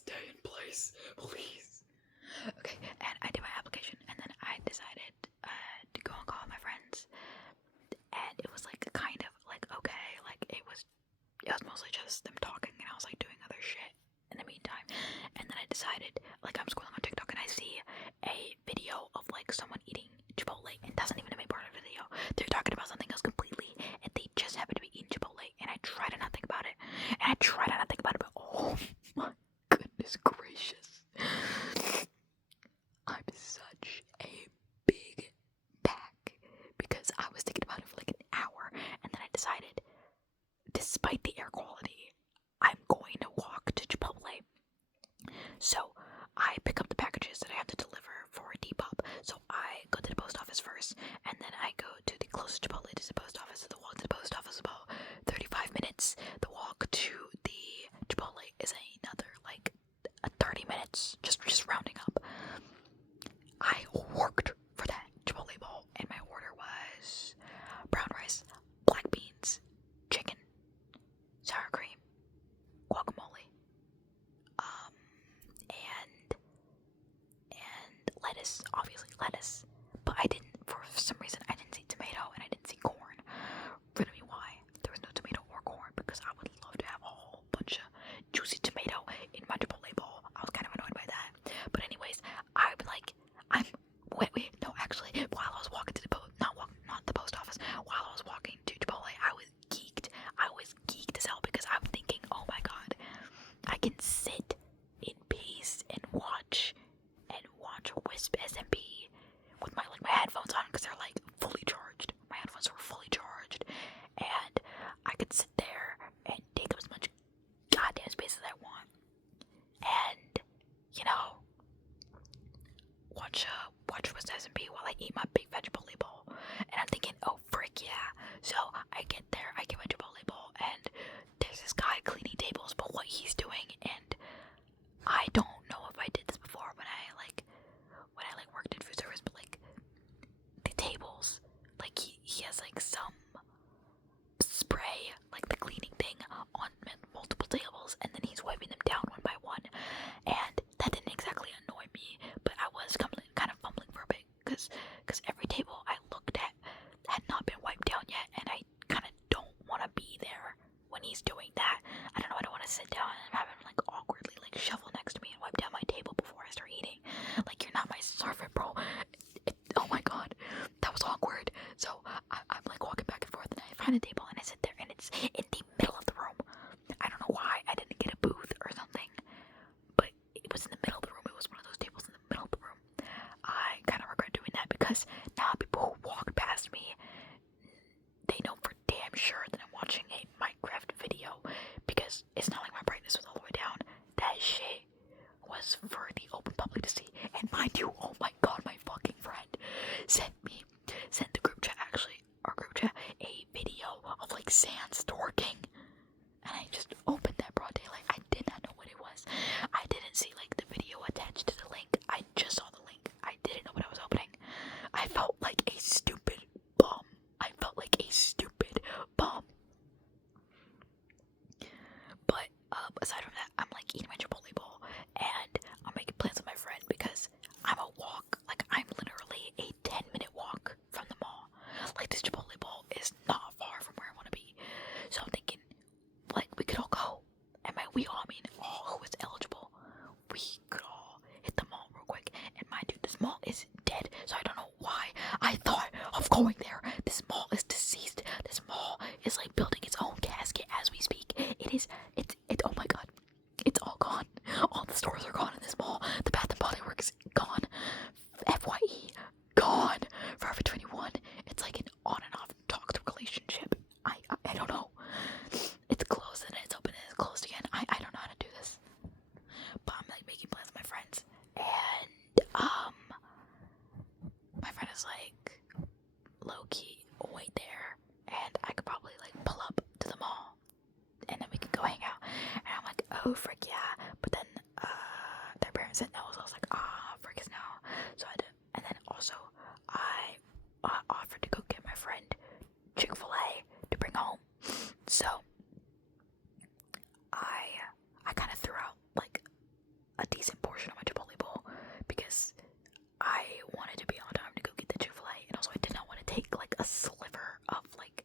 stay in place, please. Okay, and I did my application, and then I decided to go and call my friends, and it was like kind of like okay, like it was mostly just them talking, and I was like doing other shit in the meantime. And then I decided, like, I'm scrolling on TikTok and I see a video of like someone eating Chipotle, and doesn't even make part of the video. They're talking about something else completely, and they just happen to be eating Chipotle. And I try to not think about it, and I try to not think about it, but oh my goodness gracious, I'm such a big back because I was thinking about it for like an hour, and then I decided, despite the air quality, I'm going to walk to Chipotle. So I pick up the packages that I have to deliver for a Depop. So I go to the post office first, and then I go to the closest Chipotle to the post office. The walk to the post office is about 35 minutes. The walk to the Chipotle is another like 30 minutes, just rounding up. I worked for that Chipotle bowl, and my order was brown rice, black beans, chicken, sour cream, guacamole, and lettuce, obviously lettuce, but for some reason I didn't see tomato and I didn't see corn. Riddle me why there was no tomato or corn, because I would love to have a whole bunch of juicy tomato in my Chipotle bowl. I was kind of annoyed by that, but anyways, while I was walking to not the post office, while I was walking to Chipotle, I was geeked as hell, because I'm thinking, oh my god, I can sit in peace and watch Wisp SMP with my headphones on, because they're like fully charged. My headphones were fully charged, and I could sit there and take up as much goddamn space as I want, and watch Wisp SMP while I eat my big veg Chipotle bowl. And I'm thinking, oh frick yeah. So I get there, I get my Chipotle bowl, and there's this guy cleaning tables, but what he's doing, and I don't know if I did this before when I worked in food service, but like the tables, like he has like some spray, like the cleaning thing, on multiple tables, and then he's wiping them down one by one. And that didn't exactly annoy me, but I was kind of fumbling for a bit, because every table I looked at had not been wiped down yet, and I kind of don't want to be there when he's doing that. I don't know, I don't want to sit down and have him like awkwardly like shovel next to me and wipe down my table before I start eating. Like, you're not my servant, bro. Oh my god, that was awkward. So I'm like walking back and forth, and I find a table and I sit there, and it's in the middle of the room. I don't know why I didn't get a booth or something, but it was in the middle of the room. It was one of those tables in the middle of the room. I kind of regret doing that, because now people who walk past me, they know for damn sure that I'm watching a Minecraft video, because it's not like my brightness was all the way down. That shit was for the open public to see. And mind you, oh my god, my fucking friend sent the group chat, a video of like Sans twerking, and I just opened that broad daylight. I did not know what it was. I didn't see like the video attached to the link. I just saw the link. I didn't know what I was opening. I felt like a stupid bum. But aside from that, I'm like eating my Chipotle bowl, and I'm making plans with my friend, because I'm literally a 10-minute walk from the mall. Like, this Chipotle bowl is not far from where I want to be. So I'm thinking, like, we could all go. And by we all, I mean all who is eligible. We could all hit the mall real quick. And mind you, this mall is dead, so I don't know why I thought of going there. This mall is deceased. This mall is like building its own casket as we speak. It's oh my god. It's all gone. All the stores are gone in this mall. The Bath and Body Works gone. FYE gone. Forever 21. It's like an on and off toxic relationship. I don't know. It's closed and it's open and it's closed again. I don't know how to do this. But I'm like making plans with my friends, and my friend is like low key wait there, and I could probably like pull up to the mall, and then we could go hang out. And I'm like, oh frick yeah. But then their parents said no, so I was like, frick is no. So I did. And then also I offered to go get my friend Chick-fil-A to bring home. So I kind of threw out like a decent portion of my Chipotle bowl because I wanted to be on time to go get the Chick-fil-A, and also I did not want to take like a sliver of like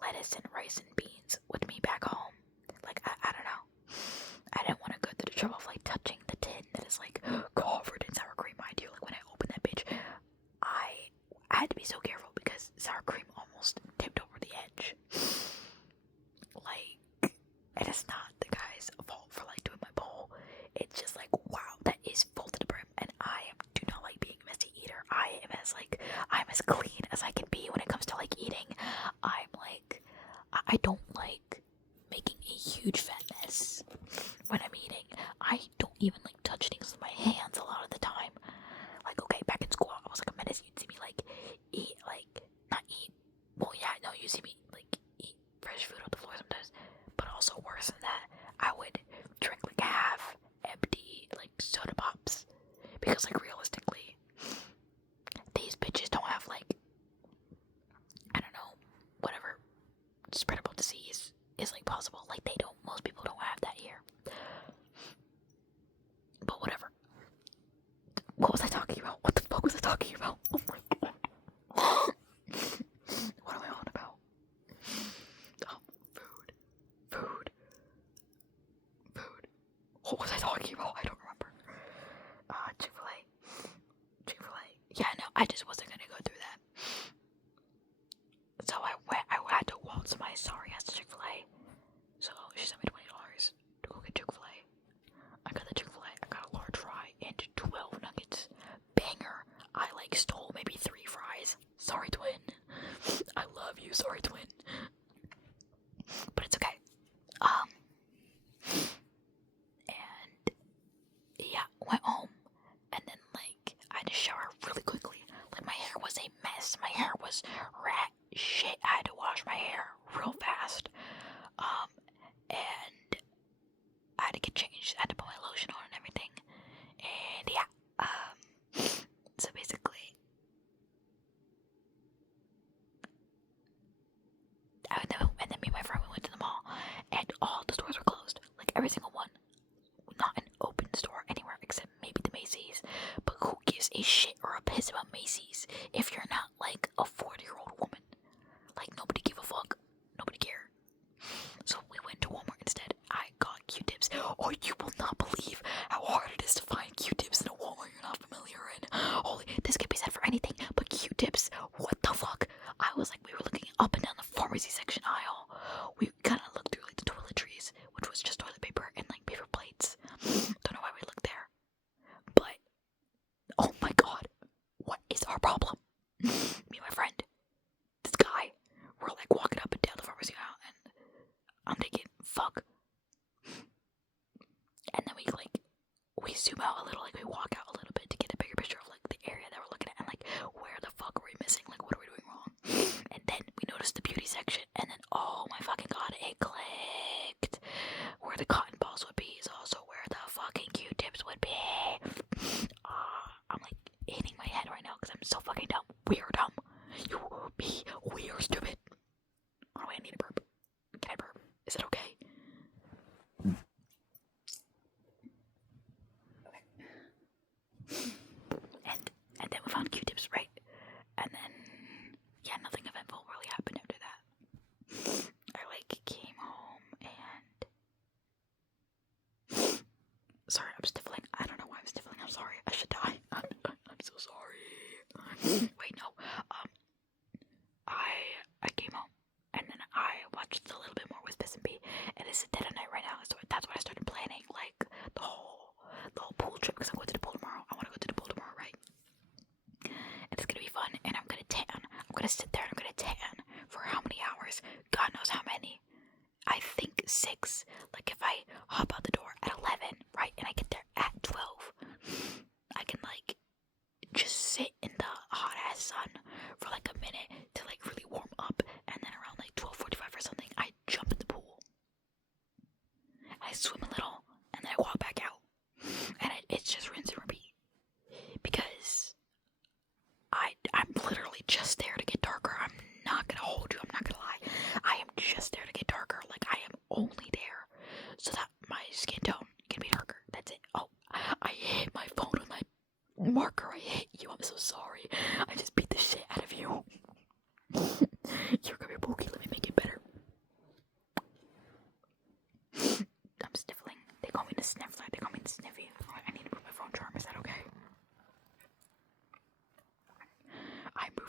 lettuce and rice and beans with me back home. Like I don't know. I didn't want to go through the trouble of like touching the tin that is like covered in sour cream. Mind you, like when I opened that bitch, I had to be so careful because sour cream almost tipped over the edge. Like, it is not the guy's fault for like doing my bowl. It's just like, wow, that is full to the brim, and do not like being a messy eater. I'm as clean as I can be when it comes to like eating. I don't like making a huge fat mess when I'm eating. I don't even like touch things with my hands a lot of the time. Like, okay, back in school, I was like a menace. You'd see me like eat, like, not eat. Well, yeah, no, you see me like eat fresh food on the floor sometimes. But also worse than that, I would drink like half empty like soda pops because like realistically, these bitches don't have like, I don't know, whatever spreadable disease is like possible. Like most people don't have that here. But whatever. What was I talking about? What the fuck was I talking about? Oh my god. What am I on about? Oh, food. What was I talking about? I don't remember. Chick-fil-A. Yeah, no, I just wasn't gonna go through that. So I had to waltz my sorry ass to Chick-fil-A. So she sent me $20 to go get Chick-fil-A. I got the Chick-fil-A, I got a large fry and 12 nuggets. Banger. I like stole maybe 3 fries. Sorry, twin. I love you, sorry, twin. But it's okay. And yeah, went home, and then like I had to shower really quickly. Like my hair was a mess. My hair was rat shit. I had to wash my hair real fast. And I had to get changed. I had to put my lotion on and everything. And yeah, so basically, and then me and my friend, we went to the mall, and all the stores were closed. Like every single one. Not an open store anywhere except maybe the Macy's. But who gives a shit or a piss about Macy's if you're not like a 40-year-old woman? Like nobody give a fuck. Nobody care. So we went to Walmart instead. I got Q-tips. Oh, you will not believe how hard it is to find Q-tips in a Walmart you're not familiar in. Holy, this could be said for anything, but Q-tips, what the fuck? I was like, we were looking up and down the pharmacy section aisle. We kind of looked through like the toiletries, which was just toilet paper and like paper plates. Don't know why we looked there, but oh my god, what is our problem? Me and my friend, this guy, we're like walking up and down the pharmacy aisle, and I'm thinking, fuck. And then we zoom out a little, like we walk out a little bit to get a bigger picture of like the area that we're looking at, and like where the fuck are we missing? Like what are we doing wrong? And then we noticed the beauty section, and then oh my fucking god, it clicked. Where the cotton balls would be is also where the fucking Q-tips would be. I'm like hitting my head right now because I'm so fucking dumb. We are dumb. We are stupid. Oh wait, I need a burp. Can I burp? Is it okay? And then we found Q-tips, right? And then yeah, nothing eventful really happened after that. I like came home and sorry, I'm sniffling. I don't know why I'm sniffling. I'm sorry. I should die. I'm so sorry. Wait, no. I came home and then I watched a little bit more with Piss and B, and it's dead at night right now. So that's when I started planning like the whole pool trip because I'm going to the pool tomorrow. I want to go to the pool tomorrow, right? And it's gonna be fun, and I'm gonna tan. I'm gonna sit there and I'm gonna tan for how many hours? God knows how many. I think 6. Like if I hop out the door at 11, right, and I get there at 12, I can like just sit in the hot ass sun for like a minute to like really warm up, and then around like 12:45 or something, I jump in the pool. I swim a little, and then I walk back out, and it's just rinse and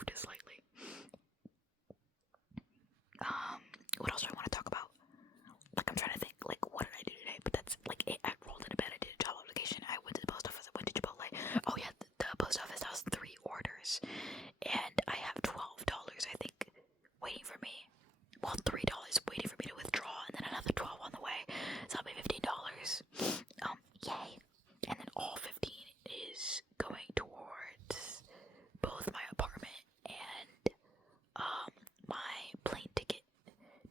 improved it slightly. What else do I want to talk about? Like, I'm trying to think, like, what did I do today? But that's, like, I rolled into bed, I did a job application, I went to the post office, I went to Chipotle. Oh yeah, the post office, that was 3 orders. And I have $12, I think, waiting for me. Well, $3 waiting for me to withdraw, and then another 12 on the way. So that'll be $15. Yay. And then all 15 is going towards both my apartment and my plane ticket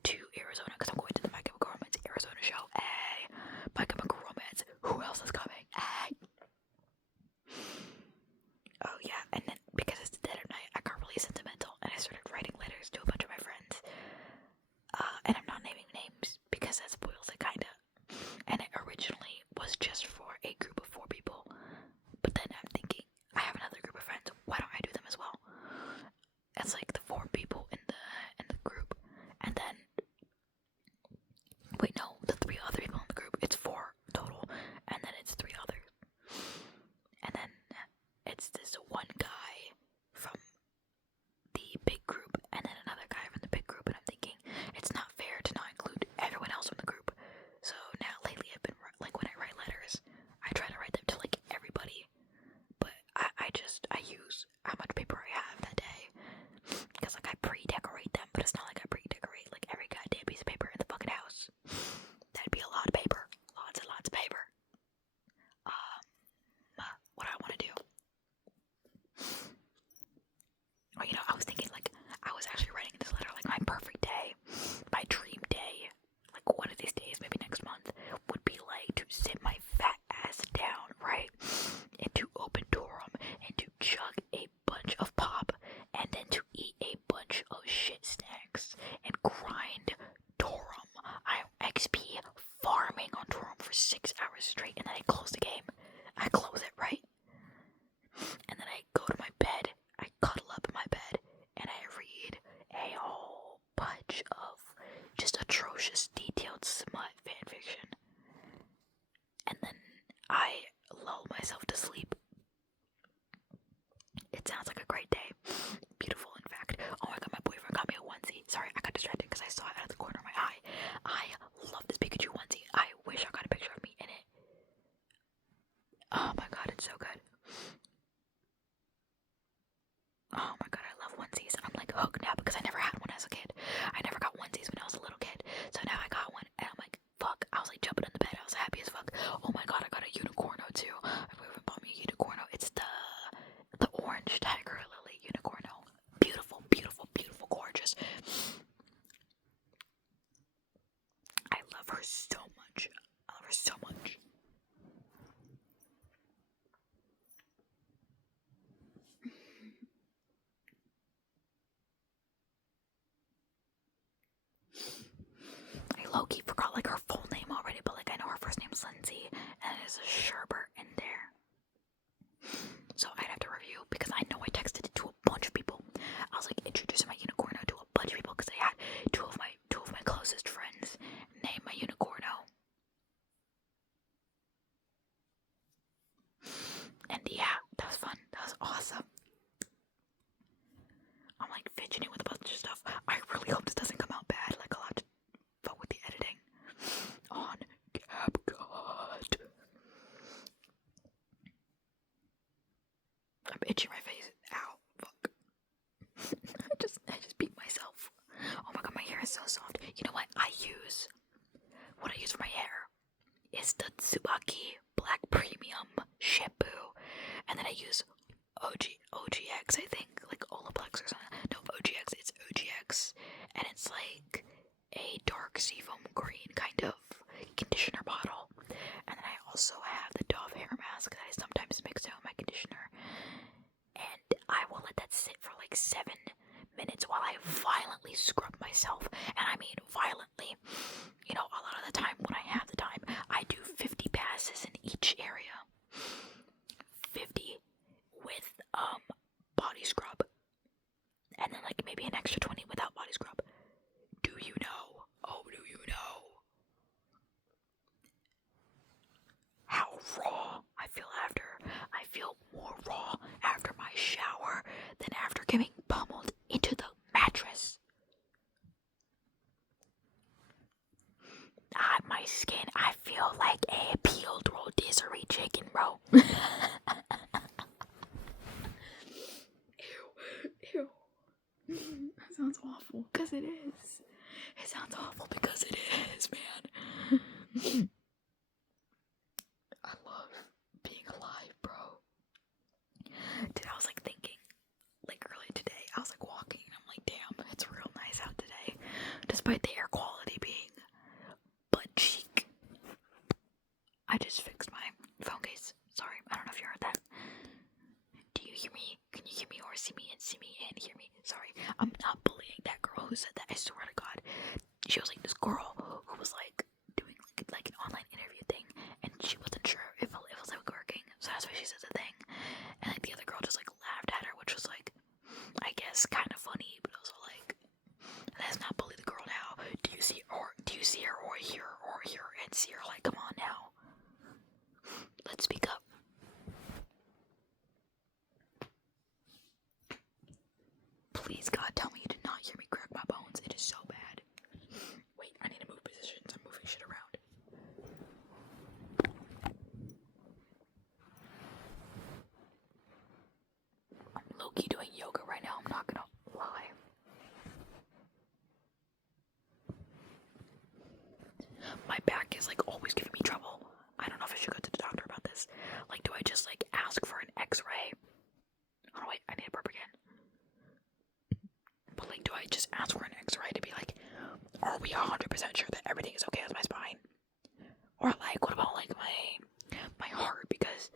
to Arizona, because I'm going to the My Chemical Romance Arizona show. Hey, My Chemical Romance. Who else is coming? Hey. Oh yeah, and then because it's dead of night, I got really sentimental, and I started writing letters to a bunch of my friends. And I'm not naming names because that spoils it, kinda. And it originally was just for a group of 4 people, but then I'm thinking, I have another group of friends, why don't I do them as well? It's like the 4 people in the group, and then wait, no, the 3 other people in the group, it's 4 total, and then it's 3 others, and then it's this one guy from the big group, and then another guy from the big group, and I'm thinking, it's not fair to not include everyone else from the group. So now lately I've been, like, when I write letters, I try to write them to, like, everybody, but I use how much paper I have that day, because, like, I pre-decorate them, but it's not like I pre-decorate, like, every goddamn piece of paper in the fucking house. That'd be a lot of paper. Lots and lots of paper. What I want to do. Or, you know, I was thinking, like, I was actually writing in this letter, like, my perfect day, my dream day, like, one of these days, maybe next month, would be, like, to sit my fat ass down, right, and to open Durham, and to chug a bunch of pop, and then to eat a bunch of shit snacks, and grind Durham. I'm XP farming on Durham for 6 hours straight, and then I close the game. I close it, right? And then I go to my bed, I cuddle up in my bed, and I read a whole bunch of just atrocious, detailed smut fanfiction. And then I lull myself to sleep. It sounds like a great day. Beautiful, in fact. Oh my god, my boyfriend got me a onesie. Sorry, I got distracted because I saw it out of the corner of my eye. I love this Pikachu onesie. I wish I got a picture of me in it. Oh my god, it's so good. Oh my god, I love onesies. I'm like hooked now because I never had one as a kid. I never got onesies when I was a little kid. So now I got one and I'm like, fuck. I was like jumping in the bed. I was happy as fuck. Oh my god, I got a unicorno too. My boyfriend bought me a unicorno. It's the orange tiger lily unicorno. Beautiful, beautiful, beautiful, gorgeous. I love her so much. I love her so much. I low-key forgot like her full name already, but like I know her first name's Lindsay, and there's a Sherbert in there. So I'd have to review because I know I texted it to a bunch of people. I was like introducing my unicorno to a bunch of people because I had two of my closest friends name my unicorno. And yeah, that was fun. That was awesome. I'm like fidgeting with a bunch of stuff. I really hope this doesn't come out bad. Like I'll have to fuck with the editing on CapCut. I'm itching my face. Ow, fuck. I just beat myself. Oh my god, my hair is so soft. You know what I use for my hair is the Tsubaki Black Premium shampoo, and then I use OGX, I think, like Olaplex or something. No, OGX, it's OGX, and it's like a dark seafoam green kind of conditioner bottle. And then I also have the Dove hair mask that I sometimes mix in with my conditioner, and I will let that sit for like 7 minutes while I violently scrub myself, and I mean violently. You know, a lot of the time when I have the time, I do 50 passes in each area. 50 with body scrub, and then like maybe an extra 20 without body scrub. Do you know? Oh, do you know how raw I feel after? I feel more raw after my shower than after giving pump low-key doing yoga right now, I'm not gonna lie. My back is like always giving me trouble. I don't know if I should go to the doctor about this. Like, do I just like ask for an x-ray? Oh wait, I need to burp again. But like, do I just ask for an x-ray to be like, are we 100% sure that everything is okay with my spine? Or like, what about like my heart? Because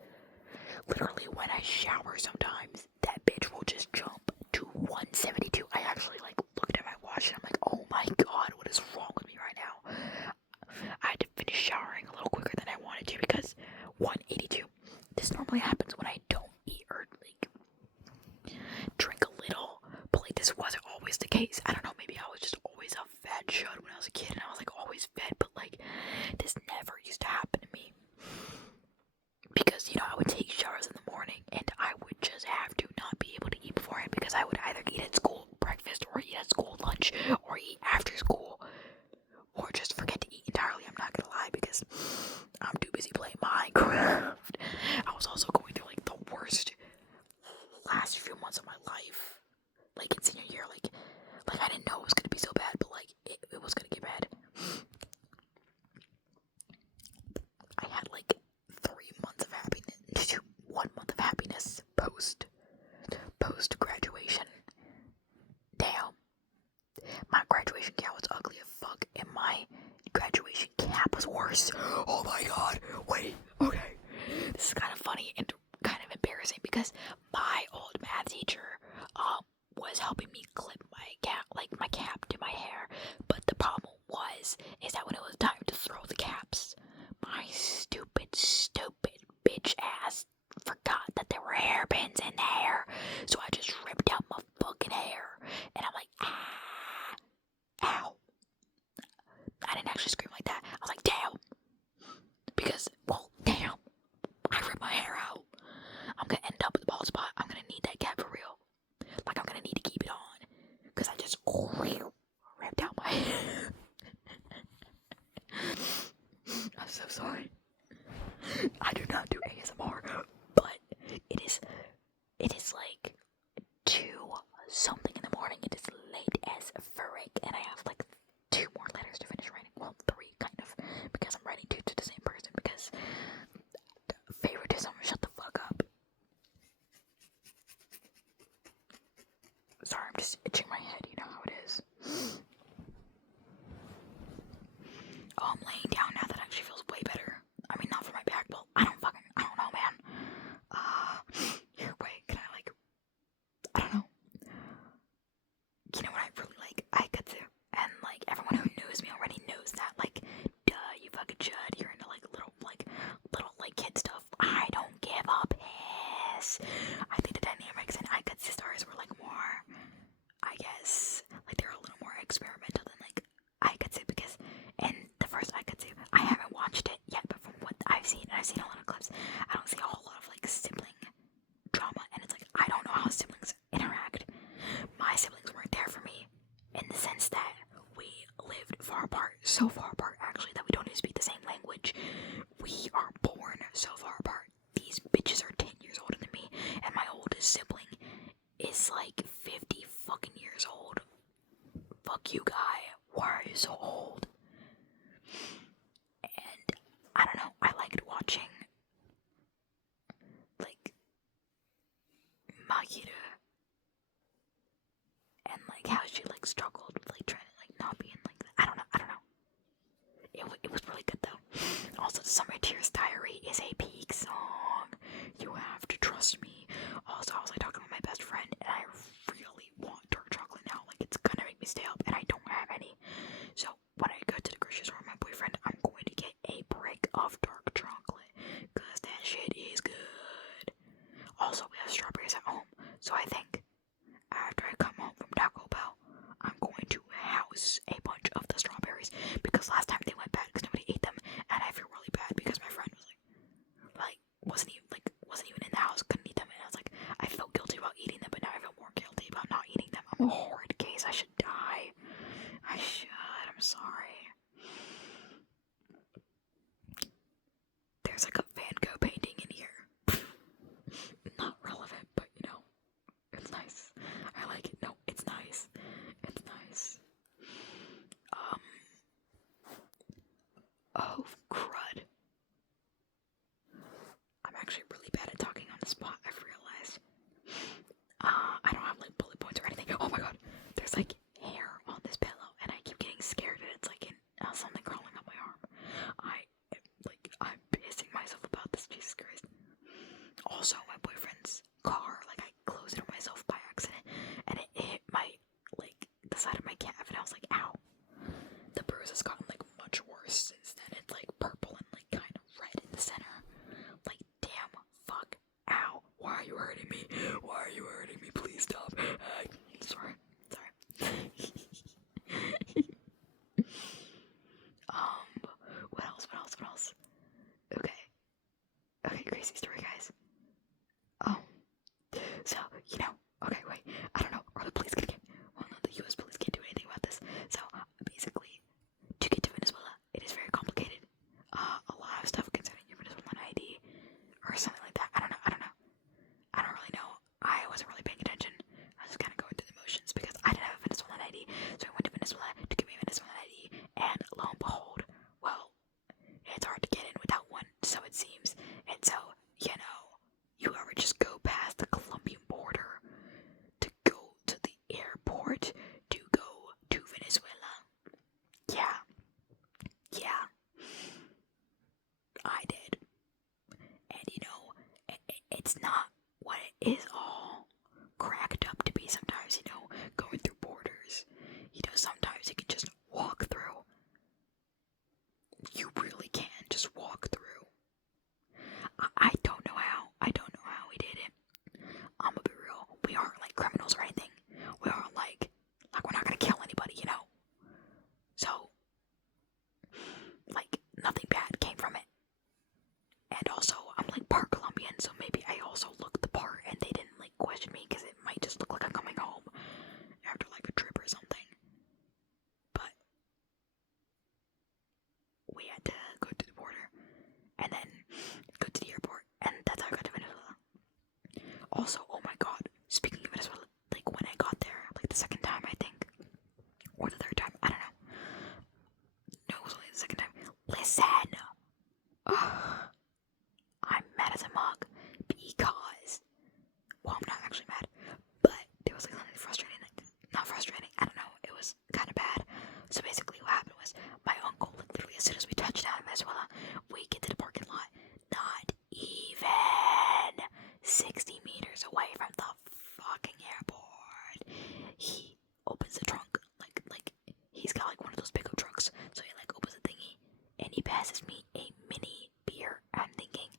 literally when I shower sometimes, that bitch will just jump to 172. I actually like looked at my watch and I'm like, oh my god, what is wrong with me right now? I had to finish showering a little quicker than I wanted to because 182. This normally happens when I don't eat or like drink a little, but like this wasn't always the case. I don't know, maybe I was just always a fat chud when I was a kid and I was like always fed, but like this never used to happen to me. Because, you know, I would take showers in the morning and I would just have to not be able to eat beforehand because I would either eat at school breakfast or eat at school lunch or eat after school or just forget to eat entirely. I'm not gonna lie because I'm too busy playing Minecraft. I was also going through like the worst last few months of my life. Like in senior year, like I didn't know it was gonna be so bad, but like it was gonna get bad. I had like 3 months of happiness, 1 month of happiness post graduation. Damn, my graduation gown was ugly as fuck, and my graduation cap was worse. Oh my god! Wait, okay, this is kind of funny and kind of embarrassing because my old math teacher was helping me clip my cap to my hair, but the problem is that when it was time to throw the caps, my stupid bitch ass forgot that there were hairpins in there, so I just ripped out my fucking hair, and I'm like, ow. I didn't actually scream like that. I was like, damn. Because, well, damn. I ripped my hair out. I'm gonna end up with a bald spot. I'm gonna need that cap for real. Like, I'm gonna need to keep it on. Because I just ripped out my hair. I'm so sorry. I do not do ASMR, but it is like 2 something in the morning. It is late as frick, and I have like 2 more letters to finish writing. Well, 3 kind of, because I'm writing 2 to the same person. Because favoritism, shut the fuck up. Sorry, I'm just itching my head. You know how it is. Oh, I'm laying down now. That actually feels way better. I mean, not for my back, but I don't know, man. Wait, can I, like, I don't know. You know what I really like? Aikatsu. And, like, everyone who knows me already knows that. Like, duh, you fucking chud. You're into, like, little kid stuff. I don't give a piss. I think the dynamics in Aikatsu stars were, like, more, I guess, like, they're a little more experimental than, like, Aikatsu, because in the first Aikatsu, I haven't watched it yet, but from what I've seen, and I've seen a lot of clips, I don't see a whole lot of, like, sibling drama, and it's like, I don't know how siblings interact. My siblings weren't there for me, in the sense that we lived far apart, so far apart, actually, that we don't even speak the same language. We are born so far apart. These bitches are 10 years older than me, and my oldest sibling is like 50 fucking years old. Fuck you, guy. Why are you so old? And I don't know, I liked watching like Makira and like how she like struggled with like trying to like not being like I don't know. It was really good though. Also, the Summer Tears Diary is a peak song. You have to trust me. Also, I was like talking with my best friend, and I really want dark chocolate now. Like, it's gonna make me stay up, and I don't have any. So when I go to the grocery store with my boyfriend, I'm going to get a brick of dark chocolate, cause that shit is good. Also, we have strawberries at home, so I think after I come home from Taco Bell, I'm going to house a bunch of the strawberries, because last time they went bad because nobody ate them, and I feel really bad because my friend was wasn't even in the house, couldn't eat them, and I was like, I felt guilty about eating them, but now I feel more guilty about not eating them. I'm a horrid case. I should die. I'm sorry. There's like a Van Gogh painting in here. Not relevant, but you know, it's actually really bad at talking on the spot, I've realized. I don't have like bullet points or anything. Oh my god, there's like hair on this pillow, and I keep getting scared that it's like something crawling up my arm. I'm pissing myself about this, Jesus Christ. Also, my boyfriend's car, like I closed it on myself by accident, and it hit my, like, the side of my calf, and I was like, ow. The bruise has gotten like much worse since then. It's like purple and like kind of red in the center. Like, damn, fuck, ow. Why are you hurting me? Why are you hurting me? Please stop. Sorry. What else? Okay, crazy story, guys. So, okay, wait, I don't know, are the police gonna get, well, no, the US police can't do anything about this. So, basically, to get to Venezuela, it is very complicated. A lot of stuff concerning your Venezuelan ID, or something like that. I don't know. I don't really know. I wasn't really paying attention. I was just kind of going through the motions because I didn't have a Venezuelan ID. So I went to Venezuela to get me a Venezuelan ID, and lo and behold, well, it's hard to get in without one, so it seems. And so, you ever just go past the Colombian border to go to the airport to go to Venezuela? Yeah, I did. And it's not what it is all cracked up to be sometimes, going through borders. Sometimes you can just walk through. You really can just walk through. I don't know how. We did it. I'm gonna be real. We aren't like criminals or anything. We aren't like we're not gonna kill anybody, So, like, nothing bad came from it. And also, I'm like part Colombian, so maybe I also look the part and they didn't like question me because it might just look like I'm coming home after like a trip or something. But we had to go to the border and then go to the airport, and that's how I got to Venezuela. Also, oh my god, speaking of Venezuela, like when I got there, like the second time I think, or the third time, I don't know. No, it was only the second time. Listen, I'm mad as a mug because, well, I'm not actually mad, but there was like something frustrating, not frustrating, I don't know, it was kind of bad. So basically what happened was, my uncle, like literally as soon as we touched down in Venezuela, we get to the parking lot, not even 60 meters away from the fucking airport. He opens the trunk, like he's got like one of those pickup trucks, so he like opens the thingy, and he passes me a mini beer. I'm thinking,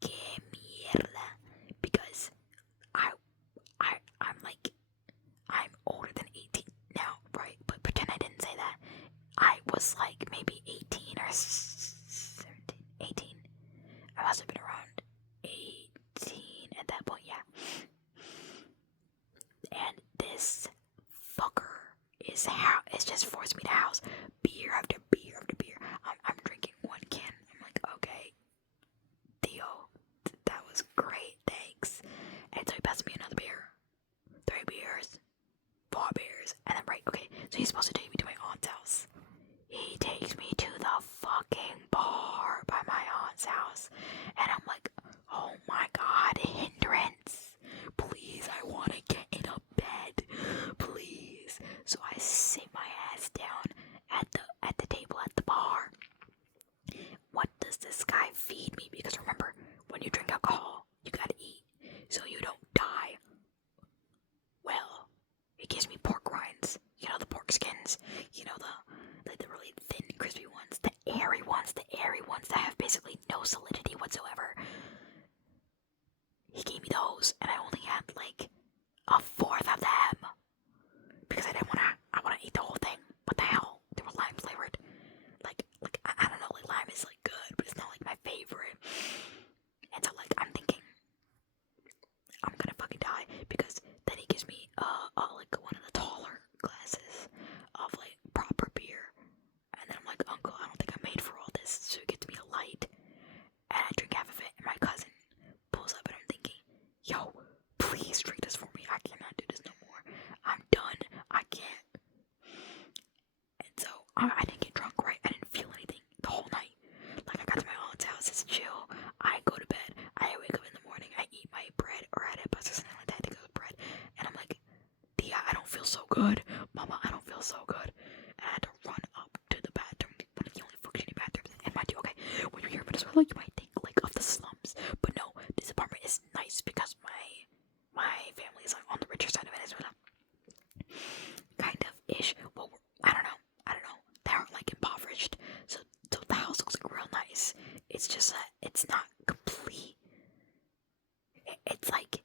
que mierda, because I'm older than 18 now, right? But pretend I didn't say that. I was like maybe 18 or 17, 18. I must have been around 18 at that point, yeah. And this fucker is just forced me to house beer after beer after beer. I'm drinking one can. I'm like, okay, Theo, that was great, thanks. And so he passed me another beer. 3 beers. 4 beers. And then, right, okay, so he's supposed to take me to my aunt's house. He takes me to the fucking bar by my aunt's house. And I'm like, oh my god, hindrance. Please, I want to get in a bed. Please. So I sit my ass down at the table at the bar. What does this guy feed me? Because remember, when you drink alcohol, you gotta eat so you don't die. Well, it gives me pork rinds. The pork skins. The really thin, crispy ones. The airy ones that have basically no solidity whatsoever. He gave me those, and I only had like a fourth of them because I want to eat the whole thing. What the hell? They were lime flavored. Like I don't know. Like lime is like good, but it's not like my favorite. And so like I'm thinking, I'm gonna fucking die because then he gives me like one of the taller glasses of like proper beer, and then I'm like, Uncle, I don't think I'm made for all this, so he gets me a light, and I drink half of it, and my cousin pulls up, and I'm thinking, yo, please drink this for me. I cannot do this no more. I'm done. I can't. And so I didn't get drunk, right? I didn't feel anything the whole night. Like I got to my aunt's house, it's chill. I go to good. Mama, I don't feel so good. And I had to run up to the bathroom, one of the only functioning bathrooms. And mind you, okay, when you're here in Venezuela, you might think like of the slums, but no, this apartment is nice because my family is like on the richer side of Venezuela, kind of ish. Well, I don't know. They aren't like impoverished, so the house looks like real nice. It's just that it's not complete. It's like